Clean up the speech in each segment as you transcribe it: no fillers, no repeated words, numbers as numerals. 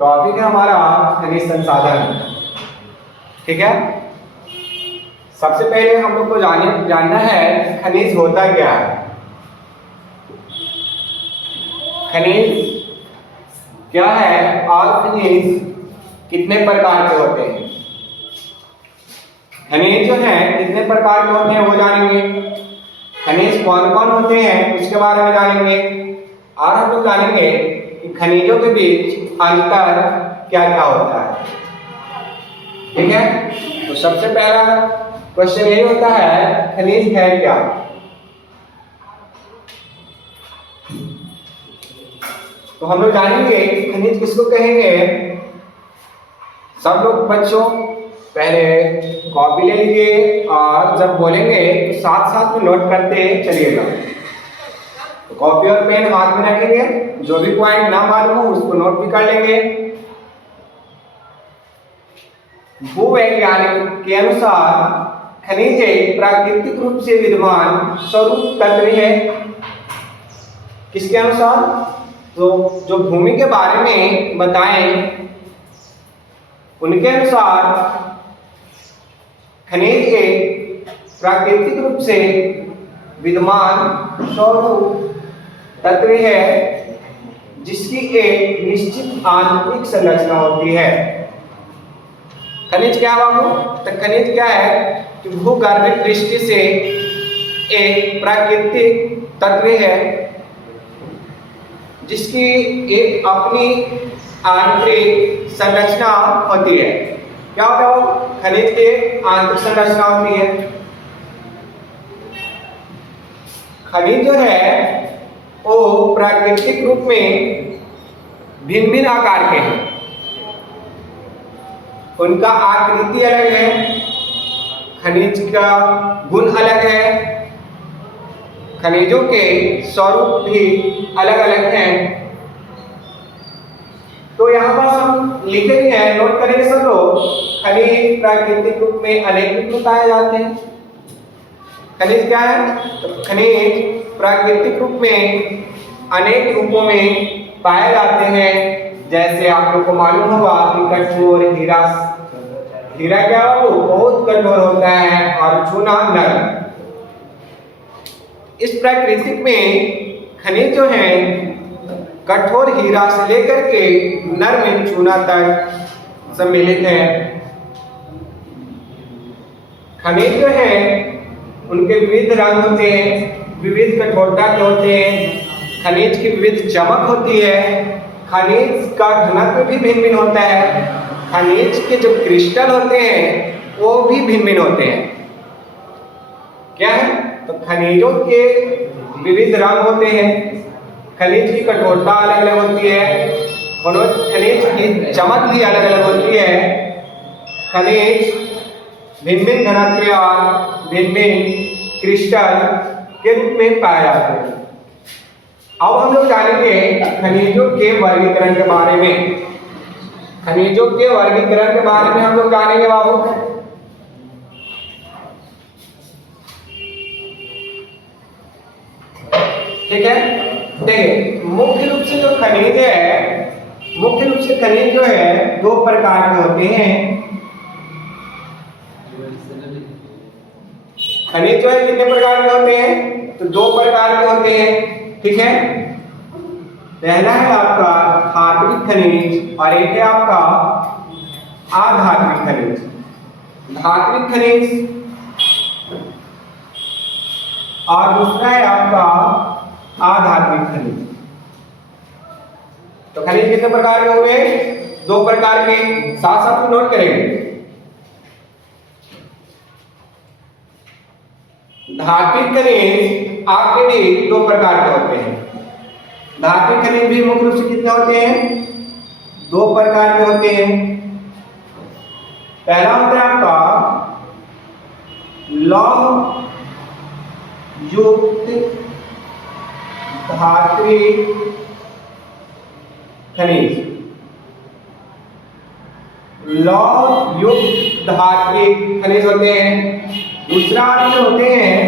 Topic है हमारा खनिज संसाधन। ठीक है, सबसे पहले हम लोग को जानना है खनिज होता क्या है। खनिज क्या है और खनिज कितने प्रकार के होते हैं। खनिज जो है कितने प्रकार के होते हैं वो जानेंगे। खनिज कौन कौन होते हैं उसके बारे में जानेंगे, और हम लोग जानेंगे कि खनिजों के बीच अंतर क्या क्या होता है। ठीक है, तो सबसे पहला क्वेश्चन यही होता है खनिज है क्या। तो हम लोग जानेंगे खनिज किसको कहेंगे। सब लोग बच्चों पहले कॉपी ले लीजिए और जब बोलेंगे तो साथ साथ में नोट करते चलिएगा। तो कॉपी और पेन हाथ में रखेंगे, जो भी पॉइंट ना मालूम हो उसको नोट भी कर लेंगे। भूवैज्ञानिक के अनुसार खनिज एक प्राकृतिक रूप से विद्यमान स्वरूप तत्व है। किसके अनुसार? तो जो भूमि के बारे में बताएं उनके अनुसार खनिज एक प्राकृतिक रूप से विद्यमान स्वरूप तत्व है जिसकी एक निश्चित आंतरिक संरचना होती है। खनिज क्या बाबू? तो खनिज क्या है कि भूगर्भिक दृष्टि से एक प्राकृतिक तत्व है जिसकी एक अपनी आंतरिक संरचना होती है। क्या होता है वो? खनिज की आंतरिक संरचना होती है। खनिज जो है वो प्राकृतिक रूप में भिन्न भिन्न आकार के हैं, उनका आकृति अलग है, खनिज का गुण अलग है, खनिजों के स्वरूप भी अलग अलग हैं। तो यहाँ पर हम लिखे भी हैं, नोट करेंगे सब लोग। खनिज प्राकृतिक रूप में अनेक रूप में पाए जाते हैं। खनिज क्या है? तो खनिज प्राकृतिक रूप में अनेक रूपों में पाए जाते हैं। जैसे आप लोग को मालूम होगा कि कठोर हीरा, हीरा क्या हो? बहुत कठोर होता है, और चूना नरम। इस प्राकृतिक में खनिज जो है कठोर हीरा से लेकर के नरम चूना तक सम्मिलित है। खनिज जो है उनके विविध रंग होते हैं, विविध कठोरता के होते हैं, खनिज की विविध चमक होती है, खनिज का घनत्व भी भिन्न भिन्न होता है, खनिज के जो क्रिस्टल होते हैं वो भी भिन्न भिन्न होते हैं। क्या है? तो खनिजों के विविध रंग होते हैं, खनिज की कठोरता अलग अलग होती है, और खनिज की चमक भी अलग अलग होती है। खनिज भिन्न भिन्न घनत्व और भिन्न भिन्न क्रिस्टल के रूप में पाए जाते हैं। अब हम लोग जानेंगे खनिजों के वर्गीकरण के बारे में। खनिजों के वर्गीकरण के बारे में हम लोग जानेंगे बाबू। ठीक है, देखिए मुख्य रूप से जो खनिज है, मुख्य रूप से खनिज जो है दो प्रकार के होते हैं। खनिज जो है कितने प्रकार के होते हैं? तो दो प्रकार के होते हैं। ठीक है, पहला है आपका धात्विक खनिज और एक है आपका अधात्विक खनिज। धात्विक खनिज और दूसरा है आपका अधात्विक खनिज। तो खनिज कितने प्रकार के होंगे? दो प्रकार के, साथ साथ में नोट करेंगे। धात्विक खनिज आपके भी दो प्रकार के होते हैं। धात्विक खनिज भी मुख्य रूप से कितने होते हैं? दो प्रकार के होते हैं। पहला होता है आपका लौह युक्त धात्विक खनिज। लौह युक्त धात्विक खनिज होते हैं। दूसरा जो होते हैं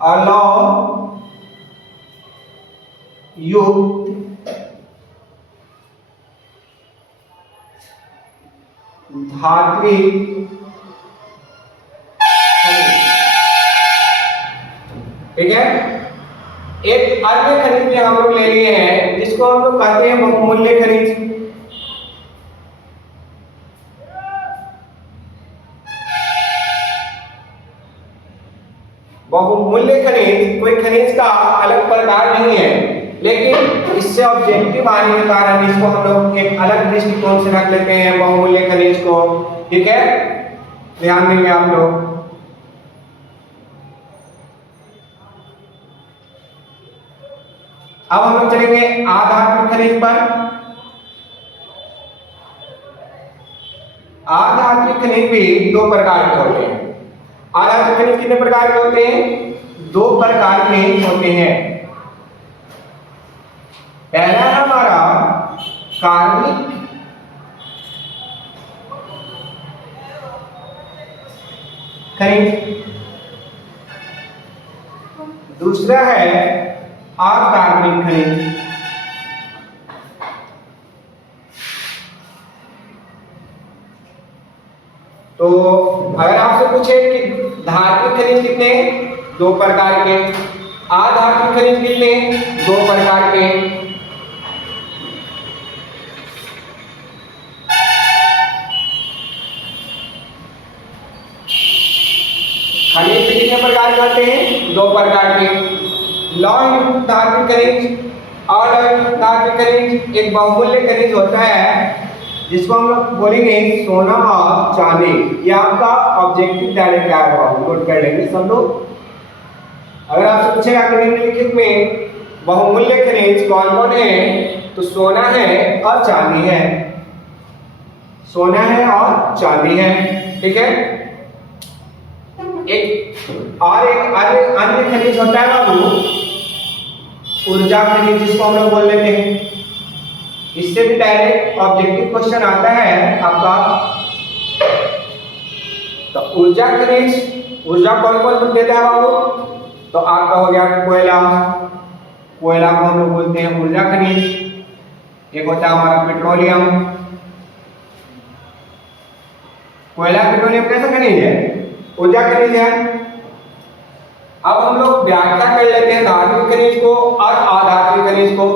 अलौह युक्त धात्विक खनिज। ठीक है, एक अन्य खनिज भी हम लोग ले लिए हैं जिसको हम लोग कहते हैं बहुमूल्य खनिज। बहुमूल्य खनिज कोई खनिज का अलग प्रकार नहीं है, लेकिन इससे ऑब्जेक्टिव आने के कारण इसको हम लोग एक अलग दृष्टिकोण से रख लेते हैं बहुमूल्य खनिज को। ठीक है, ध्यान देंगे आप लोग। अब हम लोग चलेंगे आधात्विक खनिज पर। आधात्विक खनिज भी दो प्रकार के होते हैं। आधात्विक खनिज कितने प्रकार के होते हैं? दो प्रकार के होते हैं। पहला है हमारा कार्बनिक खनिज, दूसरा है अकार्बनिक खनिज। तो अगर आपसे पूछे कि धात्विक खनिज कितने? दो प्रकार के। अधात्विक खनिज कितने? दो प्रकार के। खनिज भी कितने प्रकार के होते हैं? दो प्रकार के। लौह युक्त धात्विक खनिज और धात्विक खनिज एक बहुमूल्य खनिज होता है जिसको हम लोग बोलेंगे सोना और चांदी। ये आपका ऑब्जेक्टिव डायरेक्ट आएगा, नोट कर लेंगे सब लोग। अगर आपसे पूछेगा कि निम्नलिखित में बहुमूल्य खनिज कौन कौन है, तो सोना है और चांदी है। सोना है और चांदी है। ठीक है, एक और एक अन्य खनिज होता है बाबू ऊर्जा खनिज, जिसको हम लोग बोल लेते हैं। इससे भी डायरेक्ट ऑब्जेक्टिव क्वेश्चन आता है आपका। तो ऊर्जा खनिज, ऊर्जा कौन कौन देता है बाबू? तो आपका हो गया कोयला। कोयला को हम लोग बोलते हैं ऊर्जा खनिज। एक होता है हमारा पेट्रोलियम। कोयला पेट्रोलियम कैसा खनिज है? ऊर्जा खनिज है। अब हम लोग व्याख्या कर लेते हैं धात्विक खनिज को और अधात्विक खनिज को।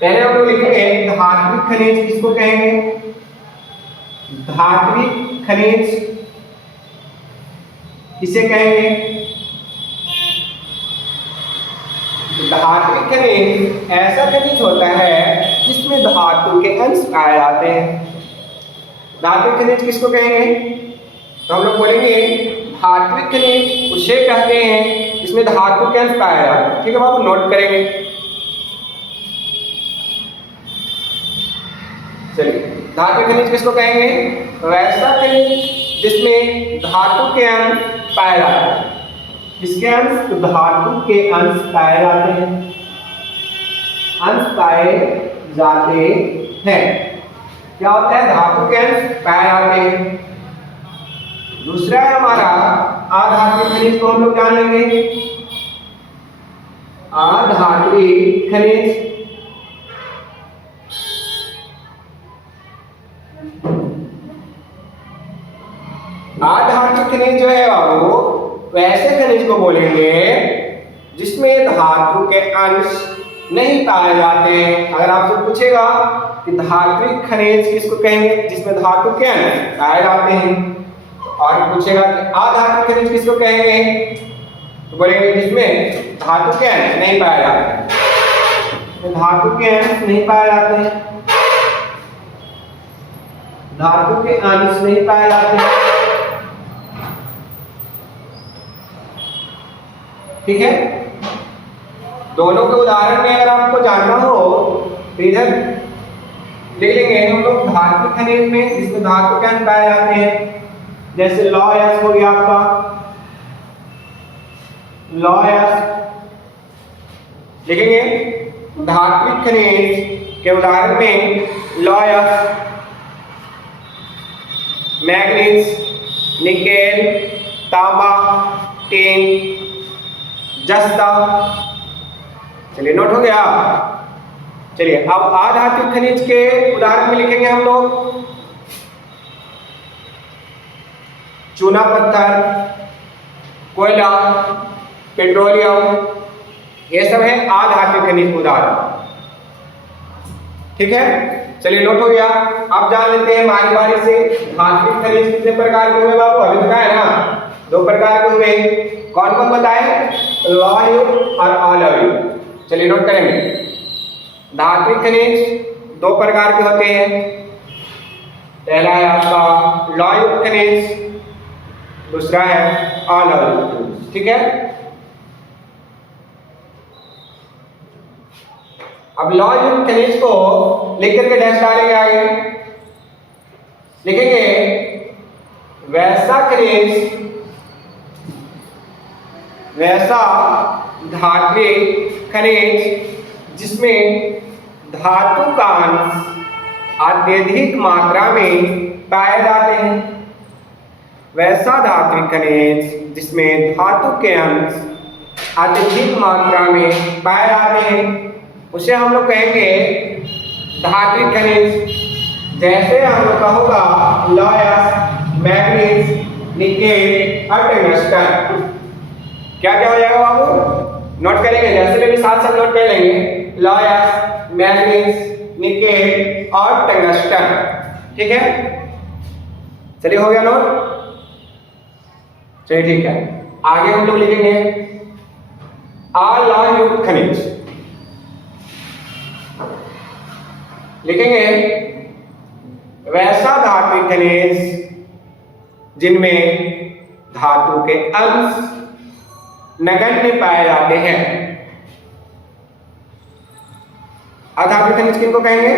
पहले हम लोग लिखेंगे धात्विक खनिज किसको कहेंगे? धात्विक खनिज किसे कहेंगे? धात्विक खनिज ऐसा खनिज होता है जिसमें धातु के अंश पाए जाते हैं। धात्विक खनिज किसको कहेंगे? तो हम लोग बोलेंगे धात्विक खनिज उसे कहते हैं जिसमें धातु के अंश पाए जाते हैं। ठीक है बाबू, नोट करेंगे। चलिए, धातु खनिज किसको कहेंगे? वैसा खनिज जिसमें धातु के अंश पाए जाते हैं। किसके अंश? तो धातु के अंश पाए जाते हैं। अंश पाए जाते हैं। क्या होता है? धातु के अंश पाए जाते हैं। दूसरा है हमारा अधात्विक खनिज को हम लोग जान लेंगे। अधात्विक खनिज अधात्विक खनिज जो है बाबू वैसे खनिज को बोलेंगे जिसमें धातु के अंश नहीं पाए जाते हैं। अगर आपसे पूछेगा कि धात्विक खनिज किसको कहेंगे? जिसमें धातु के अंश पाए जाते हैं। और पूछेगा कि अधात्विक खनिज किसको कहेंगे? तो बोलेंगे जिसमें धातु के अंश नहीं पाए जाते हैं। धातु के अंश नहीं पाए जाते हैं। धातु के अंश नहीं पाए जाते हैं। ठीक है, दोनों के उदाहरण में अगर आपको जानना हो तो इधर लिख लेंगे हम लोग। धात्विक खनिज में जिसमें धातु के अंश पाए जाते हैं, जैसे लौह हो गया आपका, लौह लिखेंगे। धात्विक खनिज के उदाहरण में लौह, मैग्नीज, निकेल, तांबा, टिन, जस्ता, चलिए नोट हो गया। चलिए अब अधात्विक खनिज के उदाहरण में लिखेंगे हम लोग चूना पत्थर, कोयला, पेट्रोलियम, ये सब है अधात्विक खनिज उदाहरण। ठीक है, चलिए नोट हो गया। अब जान लेते हैं बारी बारी से धात्विक खनिज कितने प्रकार के हुए बाबू, अभी बताया ना 2 प्रकार के हुए। कौन कौन बताए, लौहयुक्त और अलौहयुक्त। चलिए नोट करेंगे। धात्विक खनिज 2 प्रकार के होते हैं। पहला है आपका लौहयुक्त खनिज, दूसरा है अलौहयुक्त। ठीक है, अब लौहयुक्त खनिज को लिख करके डैश डालेंगे आगे। लिखेंगे वैसा खनिज, वैसा धात्विक खनिज जिसमें धातु का अंश अत्यधिक मात्रा में पाए जाते हैं। वैसा धात्विक खनिज जिसमें धातु के अंश अत्यधिक मात्रा में पाए जाते हैं उसे हम लोग कहेंगे धात्विक खनिज। जैसे हम लोग का होगा लॉयस, मैग्नीज, निकेल और टंगस्टन। क्या क्या हो जाएगा बाबू, नोट करेंगे। जैसे भी साथ साथ नोट कर लेंगे, लॉयस, मैग्नीज, निकेल और टंगस्टन। ठीक है, चलिए हो गया नोट। चलिए ठीक है, आगे हम लोग लिखेंगे अलौहयुक्त खनिज। लिखेंगे वैसा धात्विक खनिज जिनमें धातु के अंश नगण्य पाए जाते हैं। अधात्विक खनिज किनको कहेंगे,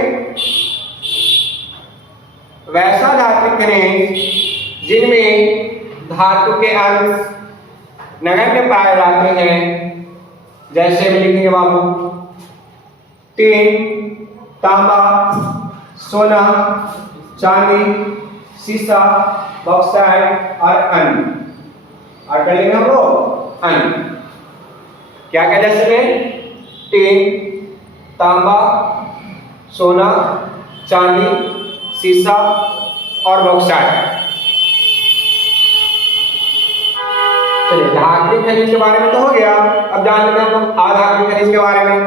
वैसा धात्विक खनिज जिनमें धातु के अंश नगण्य पाए जाते हैं। जैसे भी लिखेंगे बाबू टीन, तांबा, सोना, चांदी, सीसा, बॉक्साइट और अन्य। और कर लेंगे हम लोग अन्य। क्या क्या जैसे में टीन, तांबा, सोना, चांदी, सीसा और बॉक्साइट। चलिए धात्विक खनिज के बारे में तो हो गया। अब जान लेते हैं हम लोग अधात्विक खनिज के बारे में।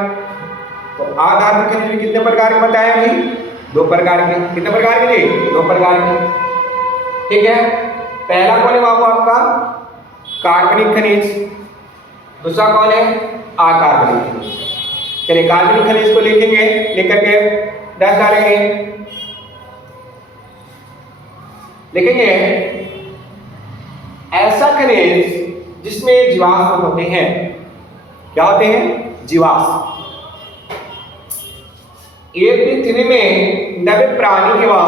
तो अधात्विक खनिज में कितने प्रकार के बताए अभी, 2 प्रकार के। कितने प्रकार के जी, 2 प्रकार के। ठीक है, पहला कौन है बाबू आपका कार्बनिक खनिज, दूसरा कौन है अकार्बनिक खनिज। चलिए कार्बनिक खनिज को लिखेंगे, लिख करके डैश डालेंगे। लिखेंगे ऐसा खनिज जिसमें जीवाश्म होते हैं। क्या होते हैं, जीवाश्म। ये पृथ्वी में नवे प्राणी एवं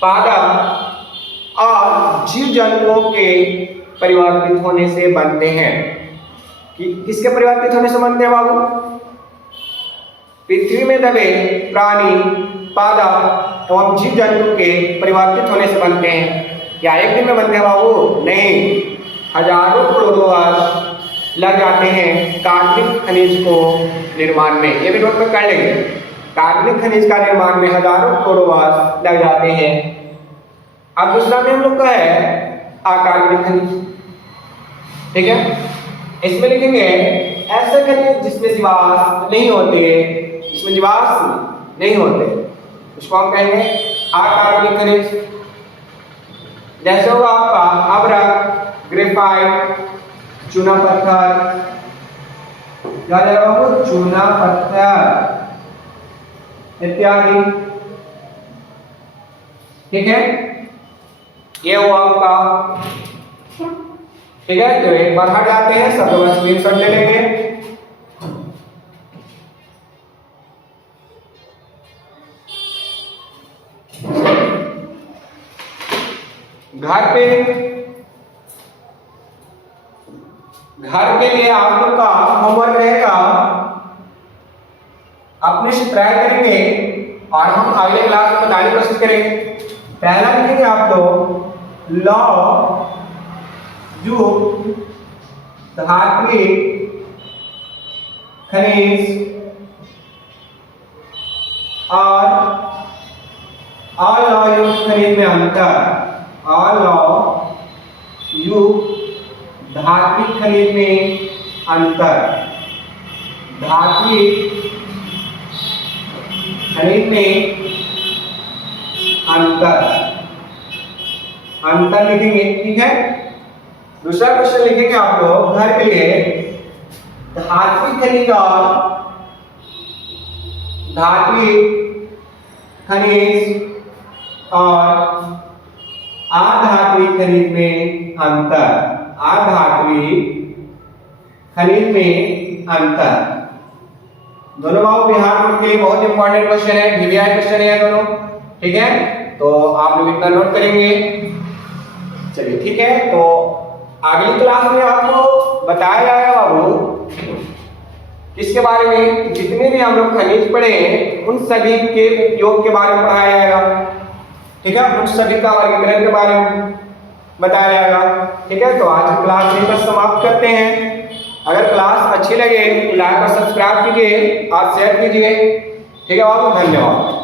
पादप और जीव जंतुओं के परिवर्तित होने से बनते हैं। किसके परिवर्तित होने से बनते हैं बाबू, पृथ्वी में दबे प्राणी, पादप एवं जीव जंतु के परिवर्तित होने से बनते हैं। क्या एक दिन में बनते हैं बाबू, नहीं, हजारों करोड़ों वर्ष लग जाते हैं कार्बनिक खनिज को निर्माण में। ये भी नोट में कर लेंगे, कार्बनिक खनिज का निर्माण में हजारों करोड़ों वर्ष लग जाते हैं। अब दूसरा में हम लोग का है अकार्बनिक खनिज। ठीक है, इसमें लिखेंगे ऐसे खनिज जिसमें जीवाश्म नहीं होते, जिसमें जीवाश्म नहीं होते उसको हम कहेंगे अकार्बनिक खनिज। जैसे होगा आपका अभ्रक, ग्रेफाइट, चूना पत्थर, क्या जाएगा वो चूना पत्थर इत्यादि। ठीक है, ये हुआ आपका। ठीक है, तो एक बार हट जाते हैं, सब लोग स्क्रीनशॉट ले लेंगे। घर के लिए आप लोग का होमवर्क रहेगा, अपने से ट्राई करेंगे और हम अगले क्लास में बताने की कोशिश करेंगे। पहला लिखेंगे आप लोग लौहयुक्त धात्विक खनिज और अलौह खनिज में अंतर, अलौह युक्त धात्विक खनिज में अंतर, धात्विक खनिज में अंतर लिखेंगे, ठीक है। दूसरा क्वेश्चन लिखेंगे आप लोग घर के लिए, धात्विक खनिज और अधात्विक खनिज में अंतर, अधात्विक खनिज में अंतर। दोनों बाबू बिहार बोर्ड के लिए बहुत इंपॉर्टेंट क्वेश्चन है, वीवीआई क्वेश्चन है दोनों, ठीक है। तो आप लोग इतना नोट करेंगे। चलिए ठीक है, तो अगली क्लास में आपको बताया जाएगा बाबू इसके बारे में, जितने भी हम लोग खनिज पढ़े हैं उन सभी के उपयोग के बारे में पढ़ाया जाएगा, ठीक है। उन सभी का वर्गीकरण के बारे में बताया जाएगा, ठीक है। तो आज की क्लास यहीं पर समाप्त करते हैं। अगर क्लास अच्छी लगे तो लाइक और सब्सक्राइब कीजिए और शेयर कीजिए, ठीक है बाबू, धन्यवाद।